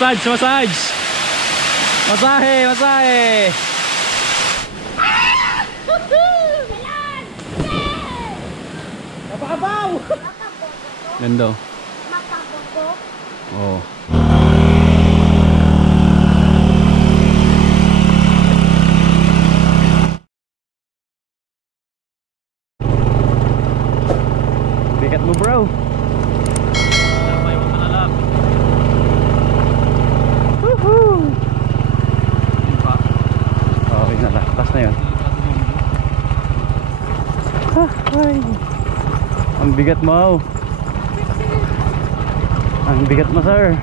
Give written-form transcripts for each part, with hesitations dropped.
Massage, massage. Masahe, masahe. Napakabaw. Ganda. Oh. Bigat mo, bro. Ang bigat mo. Ang bigat mo, sir.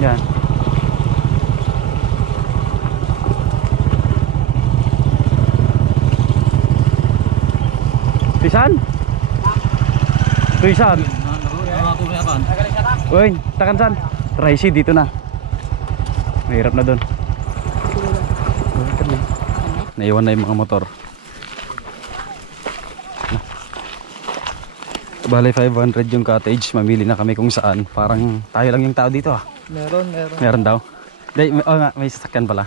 Yan. Pisan? Pisan? Uy, takan san? Tracy dito na. Mahirap na doon. Naiwan na yung mga motor. Bale 500 yung cottage. Mamili na kami kung saan. Parang tayo lang yung tao dito ah. Meron. Meron daw. Oh nga, may sasakyan pala.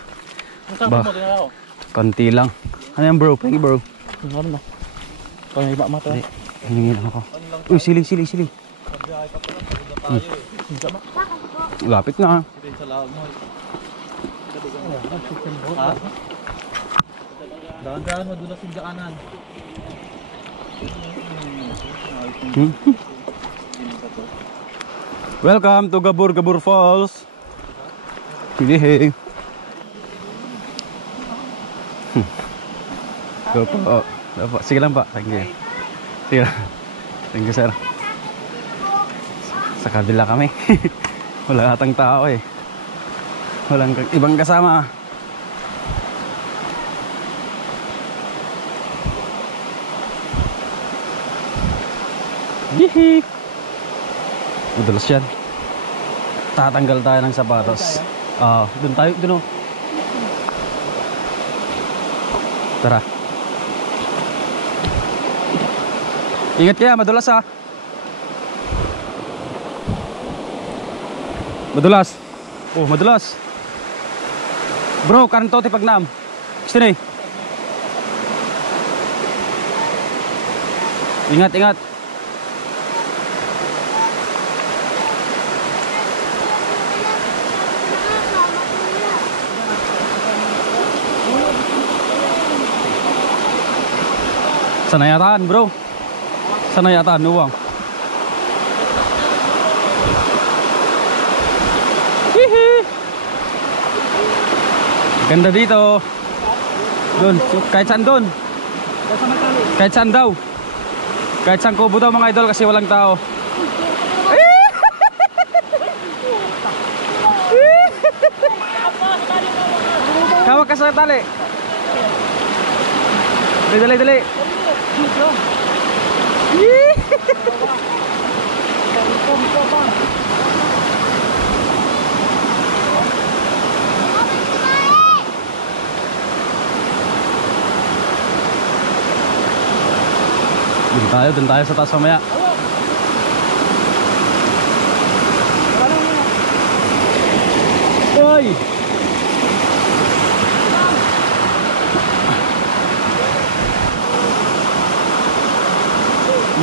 Ba, konti lang. Ano yan bro? Pwede bro. Meron na. Kaya iba mata. Hiningi lang ako. Uy, sili. Lapit na. Dahan-dahan madulas yung daanan. Welcome to Gabur Falls. Hey. Go po. Sige lang pa. Thank you. Sige. Thank you sir. Sa kabila kami. Wala atang tao eh. Walang ibang kasama. Yehey! Madulas yan. Tatanggal tayo ng sapatos. Doon tayo, doon o. Tara. Ingat kaya, madulas ha. Madulas. Oh, madulas. Bro, kanto ti pagnam. Gusto ni. Ingat. Sanayataan bro. Sanayataan nuwang. Hihi. Ganda dito. Doon, kahit saan doon. Kahit saan daw. Kahit saan kubo daw mga idol kasi walang tao. Hawak ka sa tali. Dali. Doon tayo sa taas mamaya. Oy!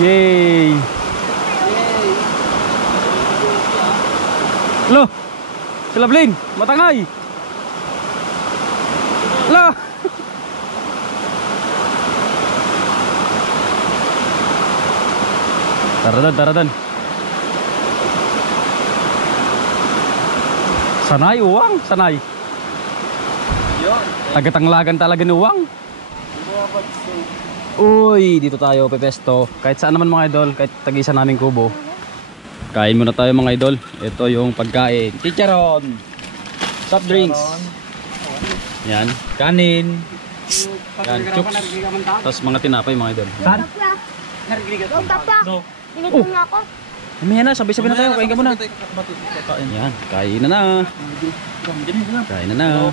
Yay! Lo! Sila Blin! Matangay! Lo! Tara doon. Sanay, uwang. Sanay. Tagatanglagan talaga ni uwang. Uy, dito tayo pepesto. Kahit saan naman mga idol, kahit tag-isa naming kubo. Kain muna tayo mga idol. Ito yung pagkain. Chicharon. Soft drinks. Yan, kanin. Yan, chooks. Tapos mga tinapay mga idol. Saan? Ginigil na ako. Mamaya na, sabay-sabay na tayo. Kain ka muna. Yan, kain na na. Kain na na.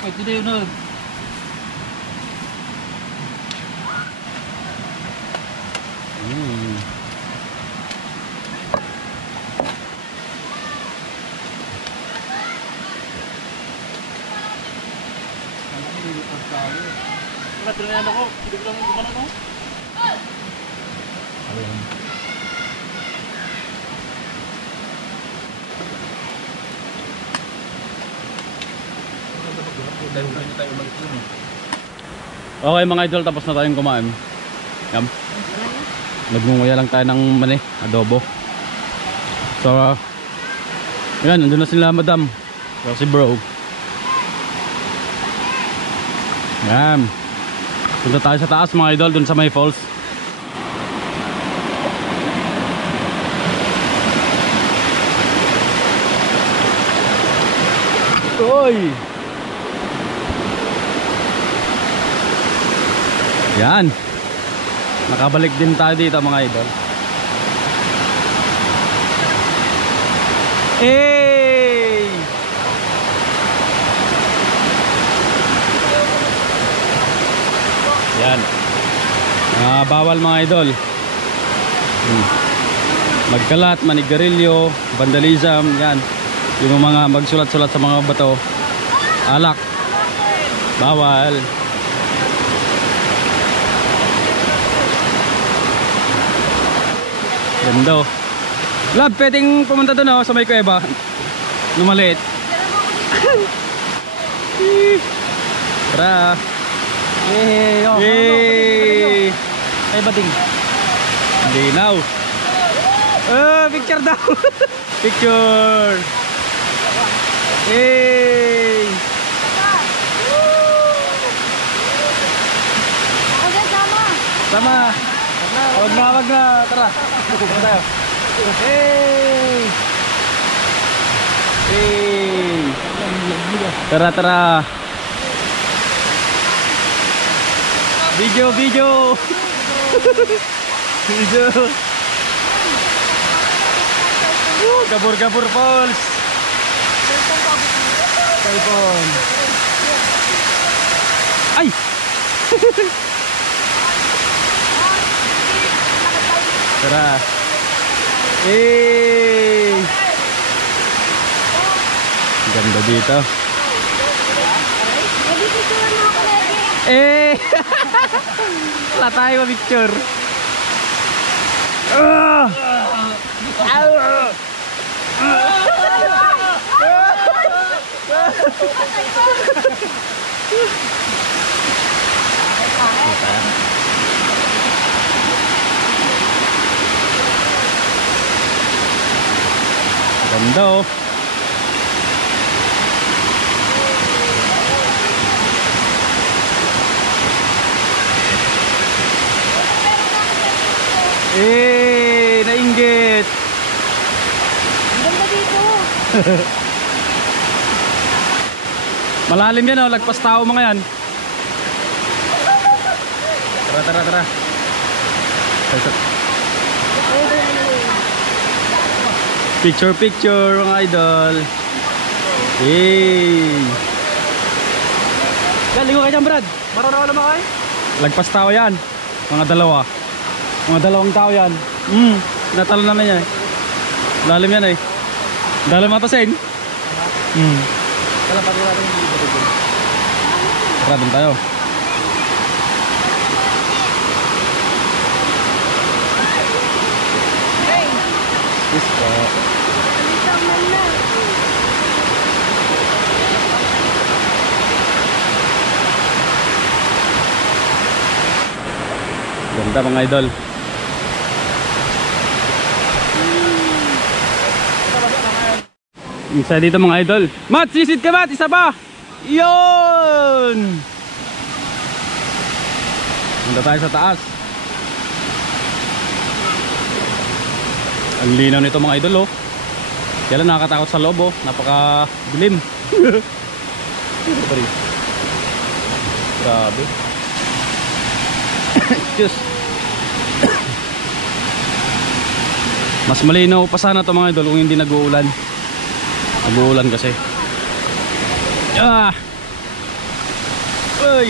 Wala, tinayan ako. Biglang gumana no? Ayun. Okay mga idol, tapos na tayong kumain. Yum. Nagngunguya lang tayo ng mani, adobo. So, yan, nandun na sila madam. So, si bro. Yan. Punta tayo sa taas mga idol, dun sa may falls. Oy! Yan. Nakabalik din tayo dito mga idol. Hey! Yan. Bawal mga idol. Magkalat, manigarilyo, vandalism, yan. Yung mga magsulat-sulat sa mga bato. Alak. Bawal. Ganda. Lab, pwedeng pumunta doon sa may kuweba. Lumaliit. Tara. Yay! Oh, Yay! ay bating. Linaw. Picture daw. Picture. Yay! Sama. Wag na. Tara. Tara tayo. Hey! Hey! Tara. Video. Video. Gabur falls. Cellphone. Ay! Tara. Eh. Ganda dito. Eh. Wala tayo picture. Ganda oh. Nainggit. Ganda dito. Malalim yan oh, lagpas tao mga yan. Tara. Picture mga idol. Ligo ka dyan, Brad. Marunong naman kayo? Lagpas tao yan. Mga dalawang tao yan. Natalo naman yan eh. Lalim yan eh. Dalam matasin. Kala pati natin yung video. Tara dun tayo. Yes po. Ganda mga idol. Isa dito mga idol. Mat, sisid ka Mat, isa pa. Yun. Punta tayo sa taas. Ang linaw nito mga idol oh. Kaya lang nakakatakot sa loob oh. Napaka dilim. Grabe. Diyos. Mas malinaw pa sana ito mga idol kung hindi nag-uulan. Nag-uulan kasi. Uy.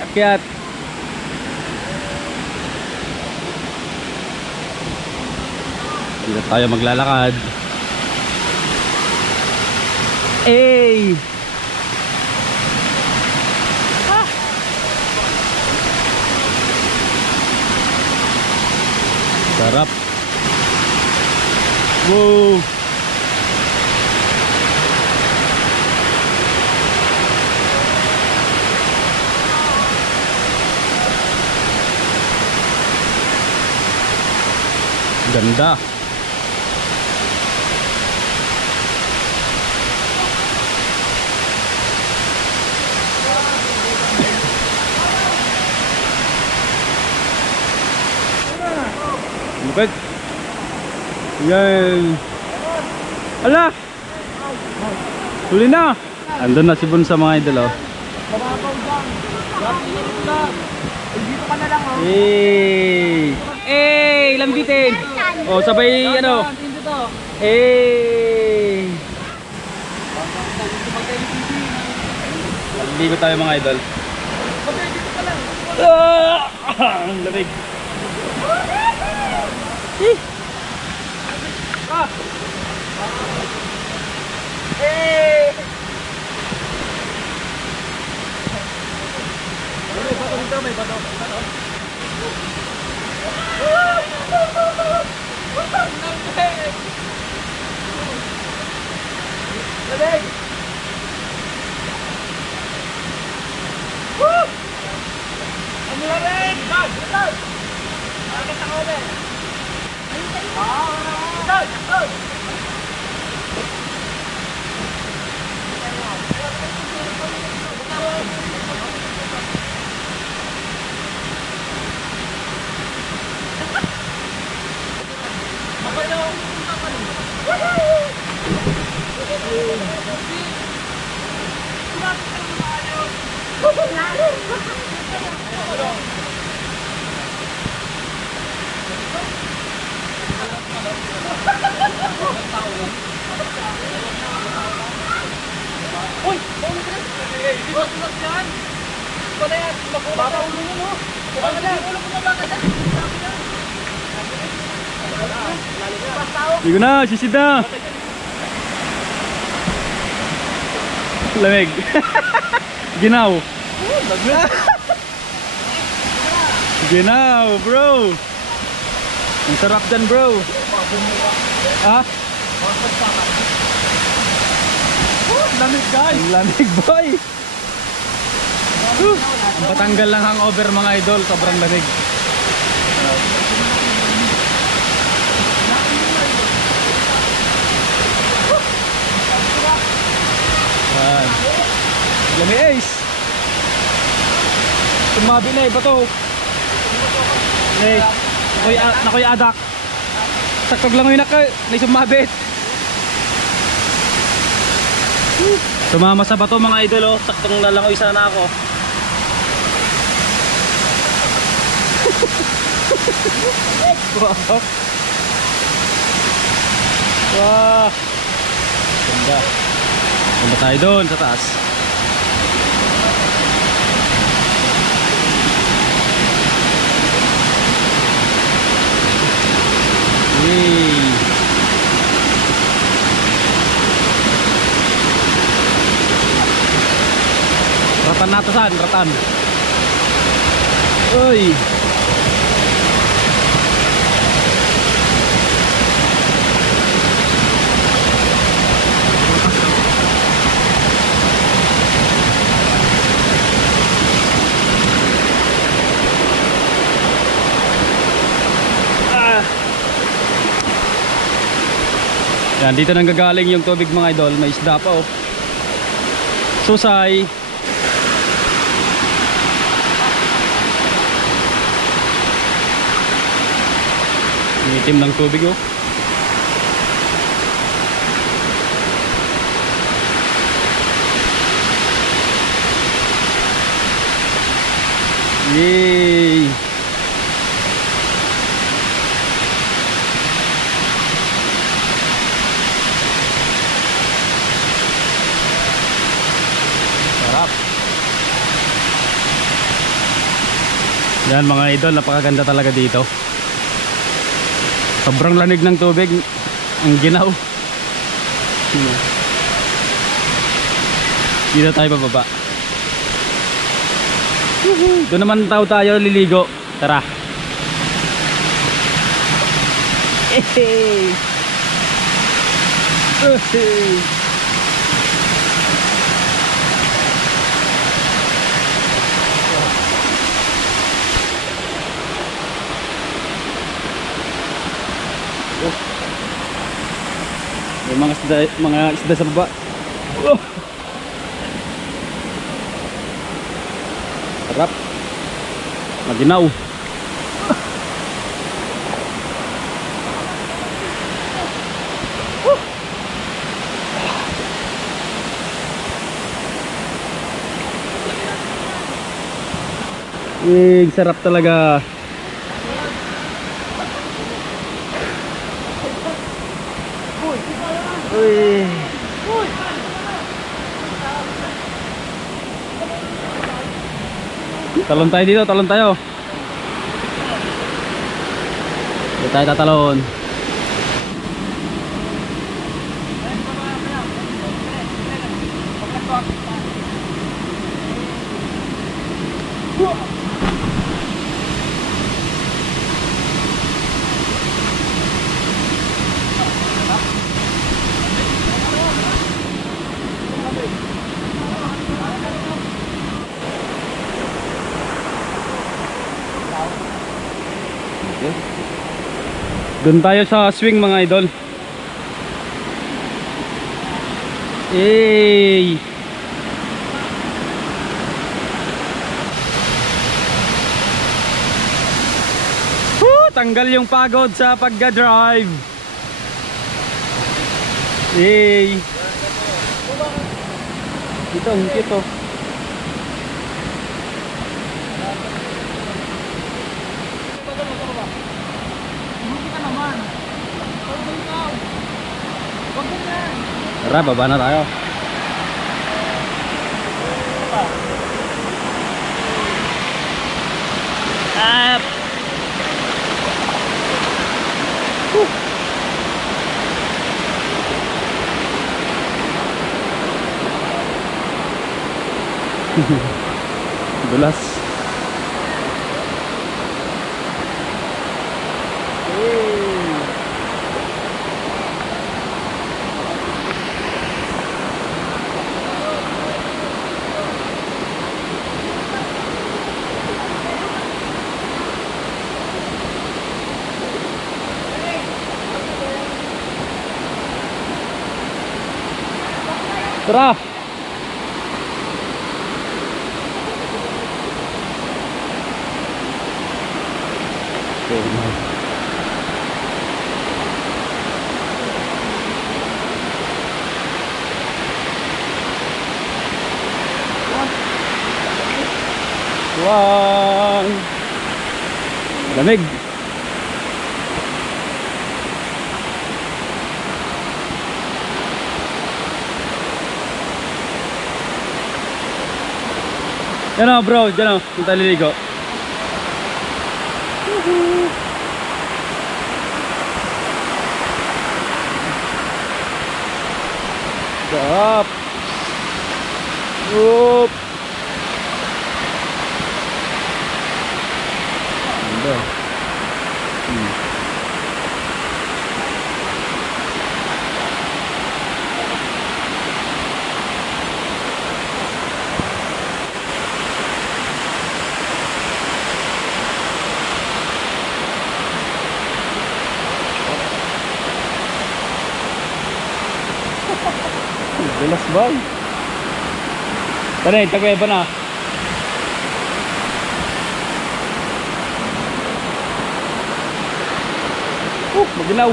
Akyat. Dito tayo maglalakad. Eh. Sarap. Wow. Ganda. Lupit. Yan. Ala. Huli na. Andun na si Bun sa mga idol, oh. Dito ka na lang, oh. Eh, lambitin. Oh, sabay ano. Eh. Ligo tayo mga idol. Ang lamig. May bato. Lamig! Woo! Ang lamig! Dad! Dad! Bakit ako ulit? Dad! Dad! Ligo na, sisid na. Lamig. Ginaw. Ginaw, bro. Ang sarap dyan, bro. Ah? Lamig, guys! Ang lamig, boy. Ang patanggal lang hangover mga idol, sobrang lamig. Yan. Lamig ace. Tumabi na iba to. Eh, nakoy adak. Sakag lang yung na sumabit. Tumama sa bato mga idol, oh. Saktong nalangoy sana ako. Wow. Wow. Ganda. Ganda tayo doon sa taas. Yay. Ratan nato saan? Ratan. Uy. Yan, dito nang gagaling yung tubig mga idol. May isda pa, oh. Susay. Itim ng tubig, oh. Yay! Sarap. Yan mga idol, napakaganda talaga dito. Sobrang lamig ng tubig. Ang ginaw. Dito tayo bababa. Doon naman tayo liligo. Tara. Hey. May mga isda sa baba. Oh. Harap. Maginaw. Sarap talaga. Uy. Talon tayo dito, talon tayo. Dito tayo tatalon. Doon tayo sa swing mga idol. Hey! Woo! Tanggal yung pagod sa pagga-drive. Hey! Ito. Tara, baba na tayo. Up. Dulas. Tara. Wow. Lamig. Yan o bro, dyan o, kung tayo liligo. Sarap. Oop. Ganda. Dulas bang? Tara, tagweba na. Maginaw.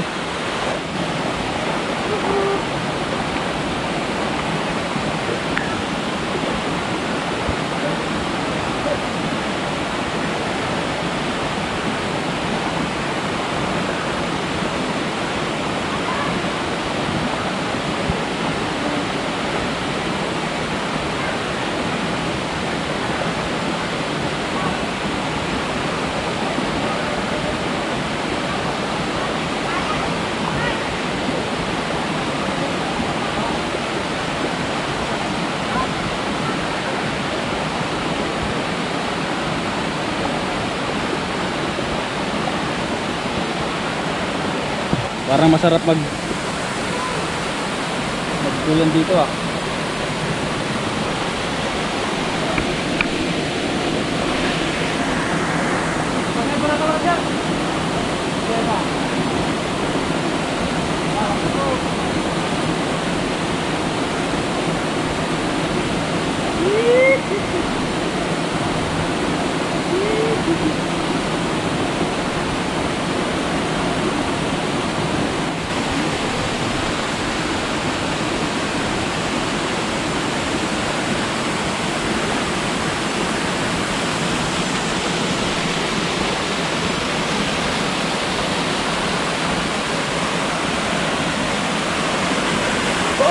Parang masarap magkulan dito ah.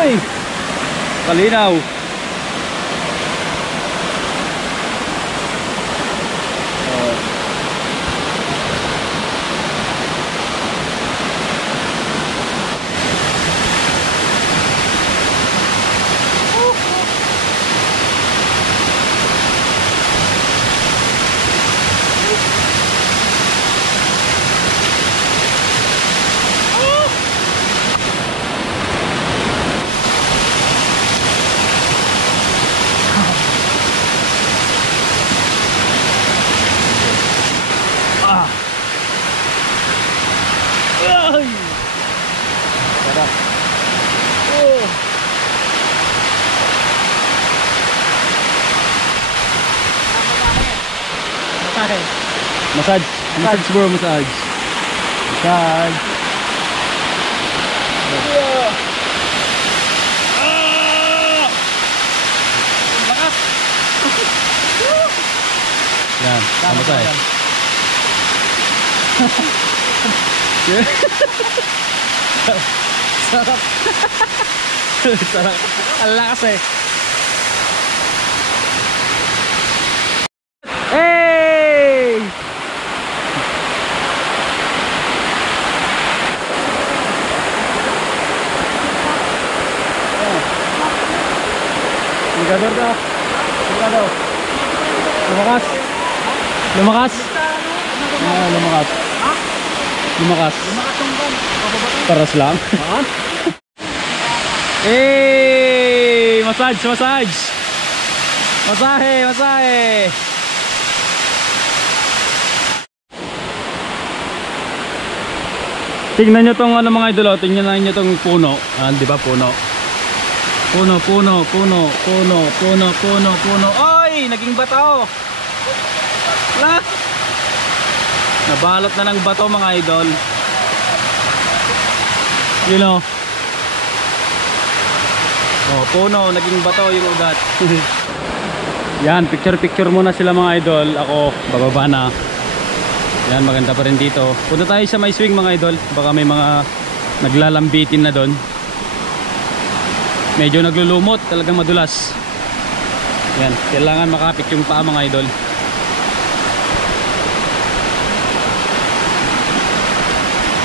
Uy! Kalinaw! Ay! Sarap. Oh. Massage. Massage bro, massage. Massage. Lakas! Yan, massage. Sarap! Sarap. Ang lakas eh. Hey! Ligador ka. Ligador. Lumakas. Lumakas. Lumakas. Lumakas. Taras lang. Hey! Massage, massage. Masahe, masahe. Tingnan nyo tong ano mga idol, tingnan nyo tong puno. Di ba puno? Puno, puno, puno, puno, puno, puno, puno. Oy! Naging bato! La! Nabalot na ng bato mga idol. You know. Oh, puno, naging bato yung ugat. Yan, picture muna sila mga idol. Ako, bababa na. Yan, maganda pa rin dito. Punta tayo sa may swing mga idol. Baka may mga naglalambitin na doon. Medyo naglulumot, talagang madulas. Yan, kailangan makapit yung paa mga idol.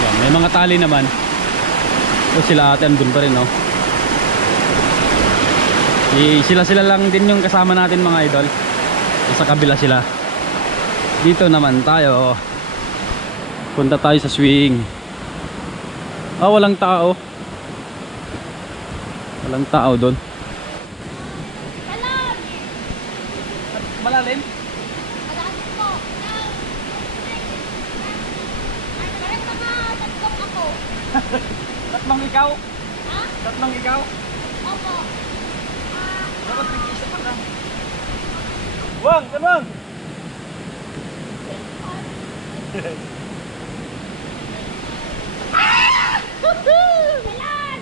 Yan, may mga tali naman. O sila ate andun pa rin, no? Sila lang din yung kasama natin mga idol. Sa kabila sila. Dito naman tayo. Punta tayo sa swing. Walang tao. Walang tao doon. Malalim? Malalim po. Ay, tatlong ako. Tatlong ikaw? Ha? Tatlong ikaw? Opo. Dapat bigisa pa lang. Wang! Kanwang! Kailan?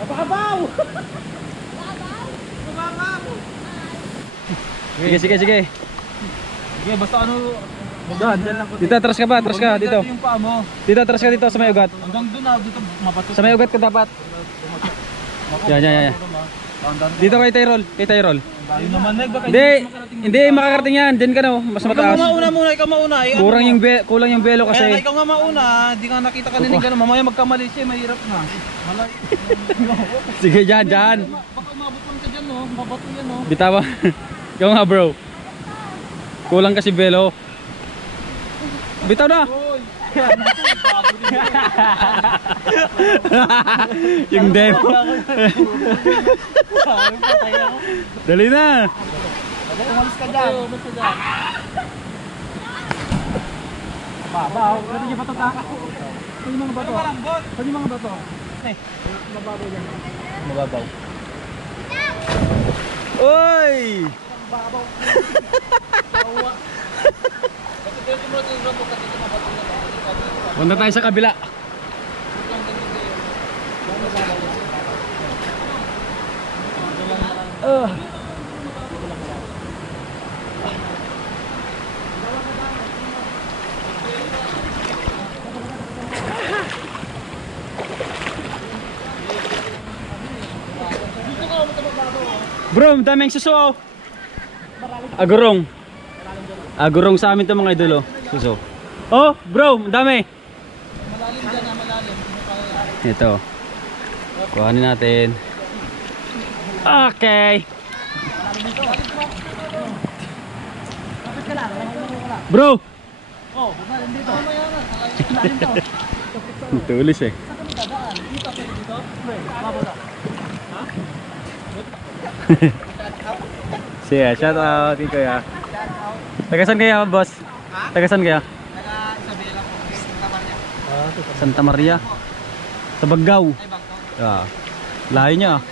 Napahabaw! Babaw? Napahabaw! Sige, sige, sige. Sige, basta ano... Doon. Dito, atras ka ba? Atras ka, dito. Yung paa mo. Dito, atras ka dito sa may ugat. Hanggang doon na, dito mapatos. Sa may ugat ka dapat. Yan. Dito kay Tyrol. Kay Tyrol. Ayun naman, baka Hindi makakarating yan. Diyan ka no, mas mataas. Ikaw mauna. Kulang yung belo kasi. Ikaw nga mauna, di nga nakita kanina gano'n. Mamaya magkamali siya, mahirap na. Malay. Sige, dyan. Baka umabot lang ka dyan, no? Mabato yan, no? Bitawa. Ikaw nga bro. Kulang kasi belo. Bitaw na. Uy! Yung demo. Dali na. Umalis ka dyan. Babaw. Ano yung bato ka? Ano yung mga bato? Ano yung mga bato? Mababaw yan. Mababaw. Oy! Babaw. Punta tayo sa kabila. Bro, daming suso. Oh. Agurong. Agurong sa amin 'to mga idol, oh. Suso. Oh, bro, dami. Malalim dyan na malalim. Ito. Kuhanin natin. Okay. Bro. Oh, malalim dito. Malalim to. Tulis eh. Dito, dito. Babaw na. Siya, shout out kay Kuya. Tagasan kaya, boss? Tagasan kaya? Taga-Isabela po. Santa Maria. Sa Baggaw. Ah. Layo niya.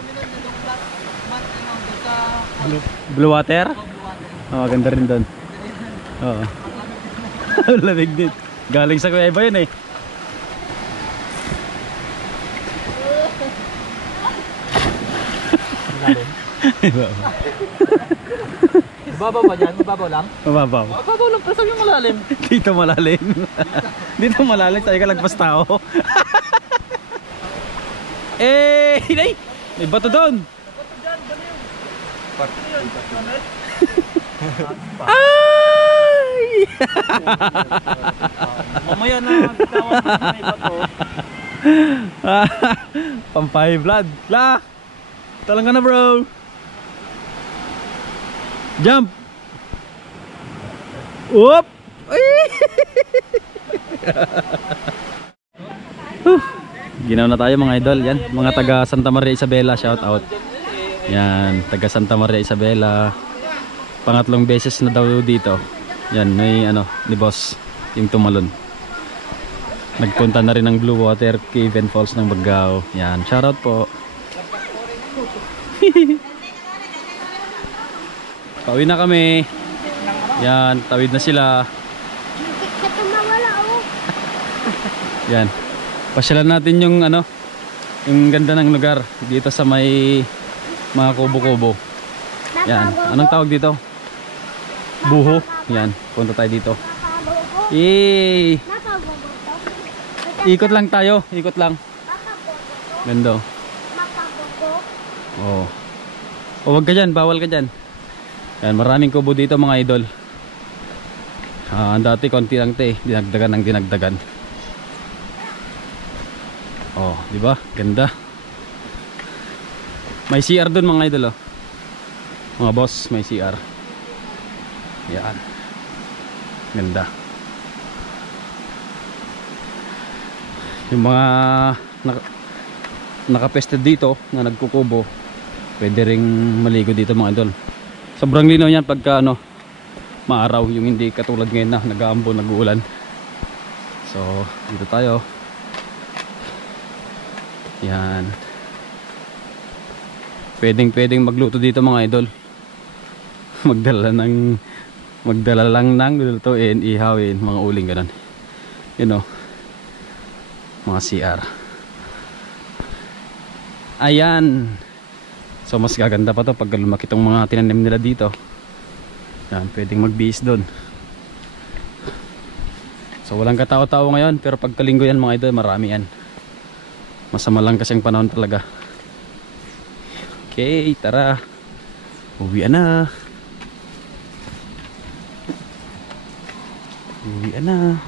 Blue water? Oh, ganda rin doon. Oo. Lamig din. Galing sa Kuya Iba yun eh. Mababaw ba dyan? Mababaw lang? Mababaw. Mababaw lang, pero sabi yung malalim. Dito malalim. Dito malalim. Sa'yo ka lagpas tao. Eh, hinay! May bato doon. Ay! Mamaya na tawag sa may bato. Pampay blood. La! Talang ka na, bro. Jump! Whoop! Ginaw na tayo mga idol. Yan, mga taga Santa Maria Isabela, shout out. Yan, taga Santa Maria Isabela. Pangatlong beses na daw dito. Yan, may ano, ni boss, yung tumalon. Nagpunta na rin ng Blue Water Cave and Falls ng Bagao. Yan, shout out po. Pauwi na kami. Yan, tawid na sila. Ito mawala, oh. Yan. Pasyalan natin yung ano, yung ganda ng lugar dito sa may mga kubo-kubo. Yan. Anong tawag dito? Buho. Yan. Punta tayo dito. Napabogo. Yay! Napabogo to. Ikot lang tayo. Ikot lang. Napabogo to. Ganda. Napabogo. Oh. O wag ka dyan. Bawal ka dyan. Yan. Maraming kubo dito mga idol. Dati konti lang te. Dinagdagan ng dinagdagan. Oh, di ba? Ganda. May CR doon mga idol, oh. Mga boss, may CR. Yan. Ganda. Yung mga nakapested dito na nagkukubo, pwede ring maligo dito mga idol. Sobrang linaw yan pagka ano, maaraw, yung hindi katulad ngayon na nag-aambon, nag-uulan. So, dito tayo. Yan. Pwedeng magluto dito mga idol. Magdala lang ng lutuin, ihawin, mga uling ganun. You know. Mga CR. Ayan. So mas gaganda pa to pag lumaki tong mga tinanim nila dito. Yan, pwedeng magbihis doon. So walang katao-tao ngayon, pero pagkalinggo yan mga idol, marami yan. Masama lang kasi ang panahon talaga. Okay, tara. Uwian na. Uwian na.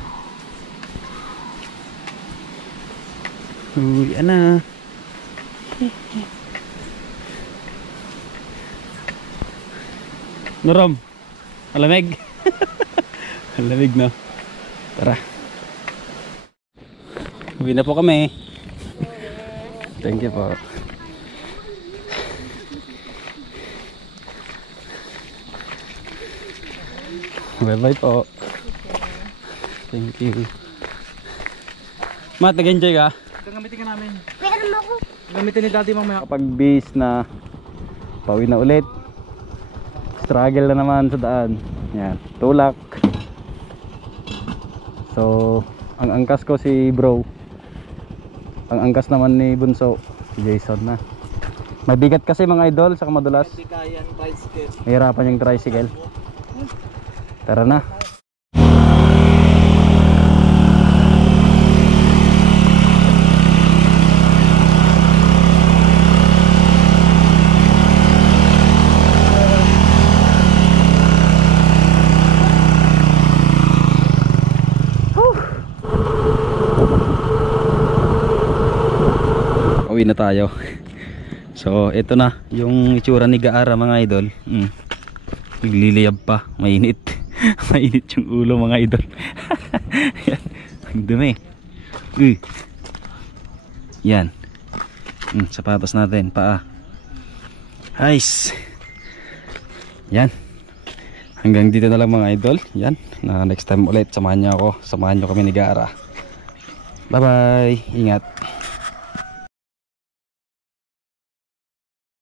Uwian na. Norom, malamig. Malamig na. Tara. Uwi na po kami. Thank you po. Bye bye po. Thank you. Mat, nag-enjoy ka? Gagamitin ka namin. Pero mo ko. Gamitin ni daddy mamaya. Kapag bis na pauwi na ulit, struggle na naman sa daan. Yan, tulak. So ang angkas ko si bro, ang angkas naman ni Bunso si Jason na. Mabigat kasi mga idol, saka madulas. Hindi kaya ng bicycle. Mahirapan yung tricycle. Tara na. Uwi na tayo. So ito na yung itsura ni Gaara mga idol. Nagliliyab pa, mainit. Mainit yung ulo mga idol. Yan, ang dumi. Yan. Sapatos natin, paa. Nice. Yan. Hanggang dito na lang mga idol. Yan, na next time ulit samahan niyo ako. Samahan niyo kami ni Gaara. Bye bye. Ingat.